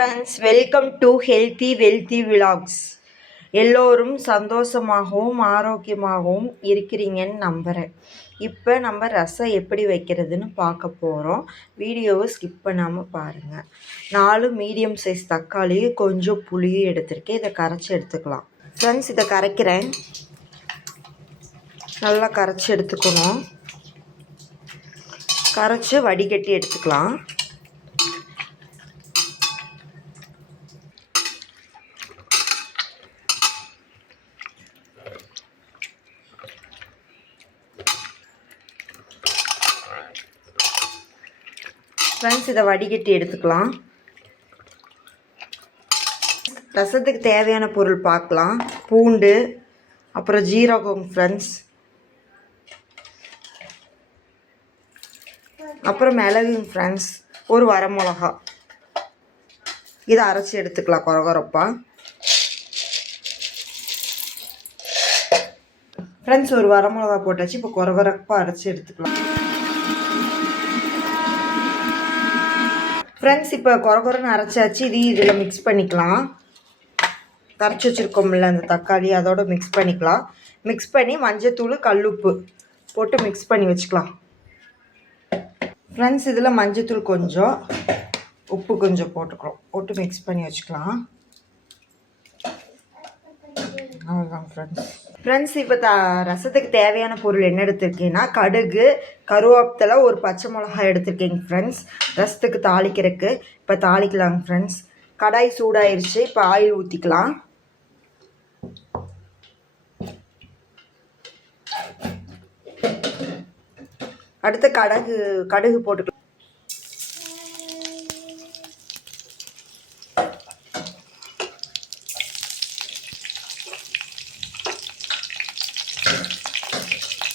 Friends, welcome to healthy wealthy vlogs. எல்லோரும் சந்தோஷமாகவும் ஆரோக்கியமாகவும் இருக்கிறீங்கன்னு நம்புகிறேன். இப்போ நம்ம ரசம் எப்படி வைக்கிறதுன்னு பார்க்க போகிறோம். வீடியோவை ஸ்கிப் பண்ணாமல் பாருங்கள். 4 மீடியம் சைஸ் தக்காளி, கொஞ்சம் புளியும் எடுத்திருக்கேன். இதை கரைச்சி எடுத்துக்கலாம். ஃப்ரெண்ட்ஸ், இதை கரைக்கிறேன். நல்லா கரைச்சி எடுத்துக்கணும். கரைச்சி வடிகட்டி எடுத்துக்கலாம். ஃப்ரெண்ட்ஸ், இதை வடிகட்டி எடுத்துக்கலாம். ரசத்துக்கு தேவையான பொருள் பார்க்கலாம். பூண்டு, அப்புறம் ஜீரகம் ஃப்ரெண்ட்ஸ், அப்புறம் மிளகு ஃப்ரெண்ட்ஸ், ஒரு வரமிளகா. இதை அரைச்சி எடுத்துக்கலாம் கொரகொரப்பா. ஃப்ரெண்ட்ஸ், ஒரு வரமிளகா போட்டாச்சு. இப்போ கொரகொரப்பாக அரைச்சி எடுத்துக்கலாம். ஃப்ரெண்ட்ஸ், இப்போ கொரகொரன்னு அரைச்சாச்சு. இதில் மிக்ஸ் பண்ணிக்கலாம். கரைச்சி வச்சுருக்கோம்ல அந்த தக்காளி, அதோட மிக்ஸ் பண்ணிக்கலாம். மிக்ஸ் பண்ணி மஞ்சத்தூள், கல்லுப்பு போட்டு மிக்ஸ் பண்ணி வச்சுக்கலாம். ஃப்ரெண்ட்ஸ், இதில் மஞ்சத்தூள் கொஞ்சம், உப்பு கொஞ்சம் போட்டு மிக்ஸ் பண்ணி வச்சுக்கலாம். அவ்வளோதான் ஃப்ரெண்ட்ஸ், இப்போ ரசத்துக்கு தேவையான பொருள் என்ன எடுத்திருக்கேன்னா, கடுகு, கருவேப்பிலை, ஒரு பச்சை மிளகாய் எடுத்திருக்கேங்க ஃப்ரெண்ட்ஸ். ரசத்துக்கு தாளிக்கிறதுக்கு இப்போ தாளிக்கலாங்க ஃப்ரெண்ட்ஸ். கடாய் சூடாயிருச்சு. இப்போ ஆயில் ஊற்றிக்கலாம். அடுத்து கடுகு போட்டுக்கலாம்.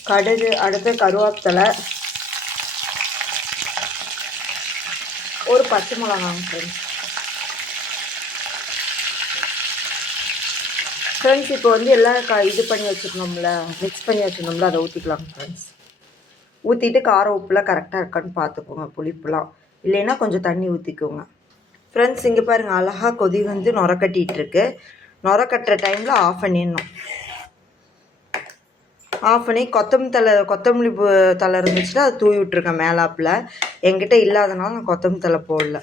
கடுகு, அடுத்து கருவேப்பிலை, ஒரு பச்சை மிளகாய் ஃப்ரெண்ட்ஸ். இப்போ எல்லாம் இது பண்ணி வச்சுக்கணும்ல, மிக்ஸ் பண்ணி வச்சுக்கணும்ல, அதை ஊற்றிக்கலாம் ஃப்ரெண்ட்ஸ். ஊற்றிட்டு காரம் உப்புலாம் கரெக்டாக இருக்கான்னு பார்த்துக்கோங்க. புளிப்புலாம் இல்லைன்னா கொஞ்சம் தண்ணி ஊற்றிக்கோங்க ஃப்ரெண்ட்ஸ். இங்கே பாருங்கள், அழகாக கொதி நுர கட்டிகிட்ருக்கு. நுர கட்டுற டைமில் ஆஃப் பண்ணிடணும். ஆஃப் பண்ணி கொத்தமல்லி தலை இருந்துச்சுன்னா அதை தூவி விட்ருக்கேன் மேலாப்பில். என்கிட்ட இல்லாதனால நான் கொத்தமல்லி தலை போடல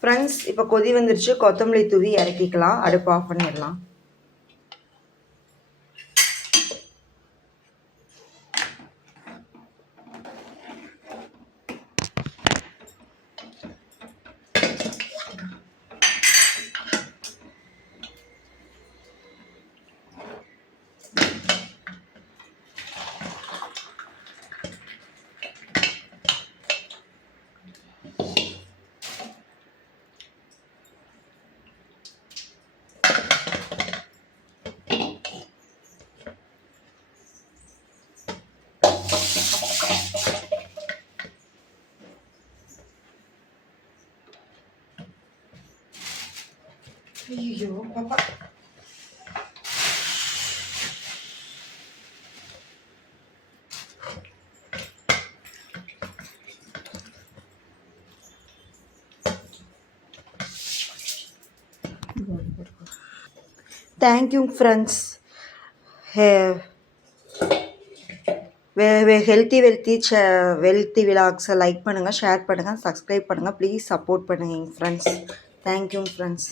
ஃப்ரெண்ட்ஸ். இப்போ கொதி வந்துருச்சு. கொத்தமல்லி தூவி இறக்கிக்கலாம். அடுப்பு ஆஃப் பண்ணிடலாம். ஐயோ பாப்பா, தேங்க்யூ ஃப்ரெண்ட்ஸ். வெல்த்தி விலாக்ஸை லைக் பண்ணுங்கள், ஷேர் பண்ணுங்கள், சப்ஸ்கிரைப் பண்ணுங்கள். ப்ளீஸ் சப்போர்ட் பண்ணுங்கள் ஃப்ரெண்ட்ஸ். Thank you friends.